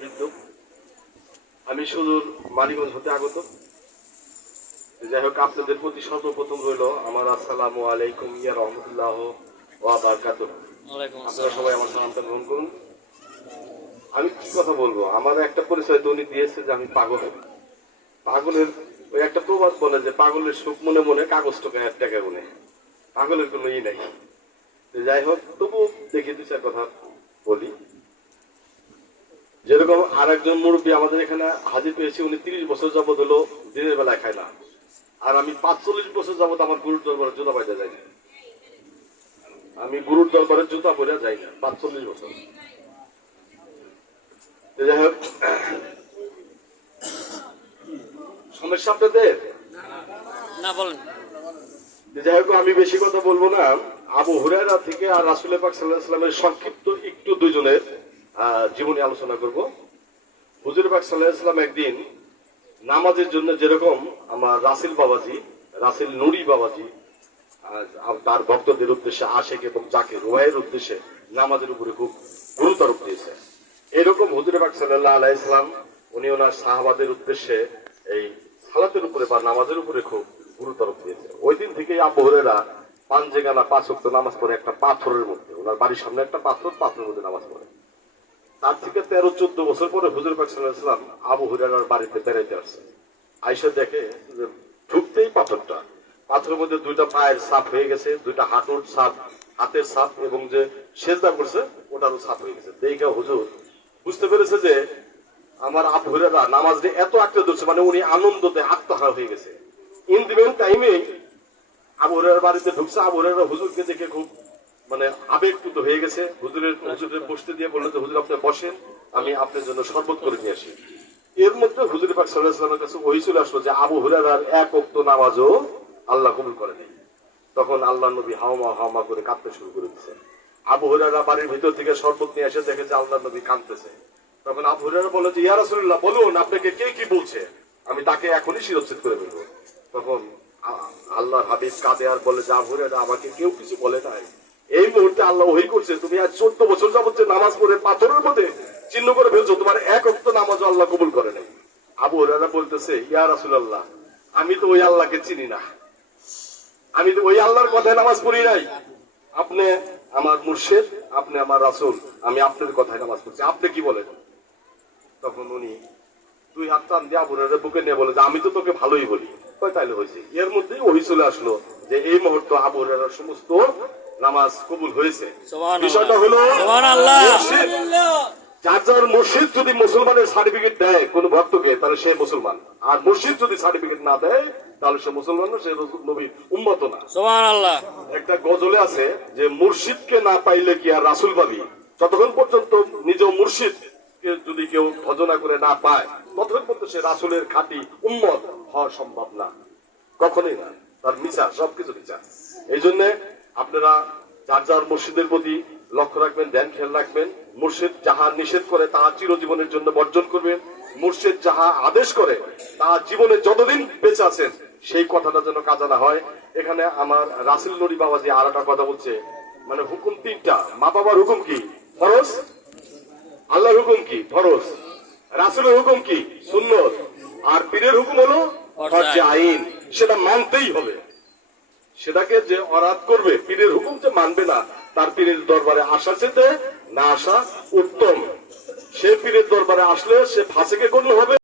কিন্তু আমি সুদূর মানিগঞ্জ হতে আগত। যাই হোক আপনাদের প্রতি সর্বপ্রথম রইল আমার আসসালাম আলাইকুম ইয়া রহমতুল্লাহ ওয়া বারাকাতুহু। আপনারা সবাই আমার সালামটা গ্রহণ করুন। আমি কি কথা বলব? আমার একটা পরিচয় তো উনি দিয়েছে যে আমি পাগল পাগলের ওই একটা প্রবাদ বলে যে পাগলের সুখ মনে মনে কাগজ টাকা এক টাকা গুনে পাগলের কোনো ই নাই। যাই হোক তবু দেখি দু চার কথা বলি। যেরকম আর একজন মুরব্বী আমাদের এখানে হাজির পেয়েছে উনি তিরিশ বছর যাবত হলো দিনের বেলায় খায় না। আর আমি পাঁচচল্লিশ বছর যাবত আমার গুরুর দরবারে জুতা পাইতে যাই না। আমি গুরুর দরবারে জুতা পরে যাই না পাঁচচল্লিশ বছর। যাই হোক সমস্যা আপনাদের? না বলেন। যাই হোক আমি বেশি কথা বলব না। আবু হুরায়রা থেকে আর রাসুল পাক সাল্লাহ সাল্লামের সংক্ষিপ্ত একটু দুইজনের আহ, জীবনী আলোচনা করব। হুজুর পাক সাল্লাহ সাল্লাম একদিন নামাজের জন্য যেরকম আমার রাসিল বাবাজি, রাসিল নুরি বাবাজি তার ভক্তদের উদ্দেশ্যে আশেক এবং যাকে রোয়ের উদ্দেশ্যে নামাজের উপরে খুব গুরুত্ব দিয়েছে। এরকম হুজুর পাক সাল্লাহ আলাইসলাম উনি ওনার সাহাবাদের উদ্দেশ্যে এই সালাতের উপরে বা নামাজের উপরে খুব গুরুত্ব আরোপ দিয়েছে। ওই দিন থেকে আবু হুরেরা পাঞ্জে পাঁচ নামাজ পড়ে একটা পাথরের মধ্যে, ওনার বাড়ির সামনে একটা পাথর, পাথরের মধ্যে নামাজ পড়ে। তার থেকে তেরো, চোদ্দ বছর পরে হুজুর পাক সাল্লাহ সাল্লাম আবু হুরেরার বাড়িতে বেড়াইতে আসছে। আইসা দেখে ঢুকতেই পাথরটা। পাথরের মধ্যে দুইটা পায়ের সাপ হয়ে গেছে, দুইটা হাঁটুর সাপ, হাতের সাপ এবং যে সেজদা করছে, ওটারও সাপ হয়ে গেছে। দেখে হুজুর বুঝতে পেরেছে যে আমার আবু হুরেরা নামাজ এত আঁকড়ে ধরছে মানে উনি আনন্দতে আত্মহারা হয়ে গেছে। ইন দিবেন টাইমে আবু হুরেরার বাড়িতে ঢুকছে, আবু হুরেরা হুজুরকে দেখে খুব মানে আবেগপুত হয়ে গেছে। হুজুরের হুজুরের বসতে দিয়ে বলল যে, হুজুর, আপনি বসেন, আমি আপনার জন্য শরবত করে নিয়ে আসি। এর মধ্যে হুজুর পাক সাল্লাহ সাল্লামের কাছে ওই চলে আসলো যে, আবু হুরারার এক অক্ত নামাজও আল্লাহ কবুল করেনি তখন আল্লাহ নবী হাওমা হাওমা করে কাঁদতে শুরু করে দিচ্ছে আবু হুরারা বাড়ির ভিতর থেকে শরবত নিয়ে এসে দেখে যে আল্লাহ নবী কাঁদতেছে। তখন আবু হুরারা বলে যে, ইয়া রাসূলুল্লাহ, বলুন, আপনাকে কে কি বলছে? আমি তাকে এখনই শিরচ্ছেদ করে ফেলব তখন আ- আল্লাহর হাবিব কাঁদে আর বলে যে, আবু হুরারা আমাকে কেউ কিছু বলে নাই। এই মুহূর্তে আল্লাহ ওই করছে, তুমি আজ চোদ্দ বছর যাবত যে নামাজ পড়ে, পাথরের মধ্যে চিহ্ন করে ফেলছো, তোমার এক অক্ত নামাজও আল্লাহ কবুল করে নাই। আবু হুরারা বলতেছে, ইয়া রাসূলুল্লাহ, আমি তো ওই আল্লাহকে চিনি না। আমি তো ওই আল্লাহর কথায় নামাজ পড়ি নাই। আপনি আমার মুর্শেদ, আপনি আমার রাসূল, আমি আপনার কথায় নামাজ পড়ছি। আপনি কি বলেন? তখন উনি দুই হাত টান দিয়ে আবুরের বুকে নিয়ে বলে, যে আমি তো তোকে ভালোই বলি। তাইলে হয়েছে। এর মধ্যেই ওই চলে আসলো যে এই মুহূর্তে আবুরের সমস্ত নামাজ কবুল হয়েছে। বিষয়টা হলো। যার যার মসজিদ যদি মুসলমানের সার্টিফিকেট দেয় কোন ভক্তকে তাহলে সে মুসলমান। আর মসজিদ যদি সার্টিফিকেট না দেয় তাহলে সে মুসলমান না সে নবীর উম্মত না। একটা গজলে আছে যে মুর্শিদকে না পাইলে কি আর রাসুল পাবি? যতক্ষণ পর্যন্ত নিজ মুর্শিদ যদি কেউ ভজনা করে না পায় ততক্ষণ পর্যন্ত সে রাসুলের খাঁটি উম্মত হওয়া সম্ভব না। কখনোই না। তার মিছা সবকিছু মিছা এই জন্য আপনারা যার যার মুর্শিদের প্রতি লক্ষ্য রাখবেন ধ্যান খেয়াল রাখবেন মুর্শিদ যাহা নিষেধ করে তাহা চিরজীবনের জন্য বর্জন করবেন মুর্শিদ যাহা আদেশ করে তা জীবনে যতদিন বেঁচে আছেন সেই কথাটা যেন কাজা না হয়। এখানে আমার রাসিল নড়ি বাবাজি আর একটা কথা বলছে মানে হুকুম তিনটা। মা বাবার হুকুম কি? ফরজ? আল্লাহর হুকুম কি? ফরজ। রাসুলের হুকুম কি? সুন্নত। আর পীরের হুকুম হলো আইন। সেটা মানতেই হবে। সেটাকে যে অরাধ করবে, পীরের হুকুম যে মানবে না, তার পীরের দরবারে আসা যেতে না আসা উত্তম। সে পীরের দরবারে আসলে সে ফাঁসেকে গণ্য হবে।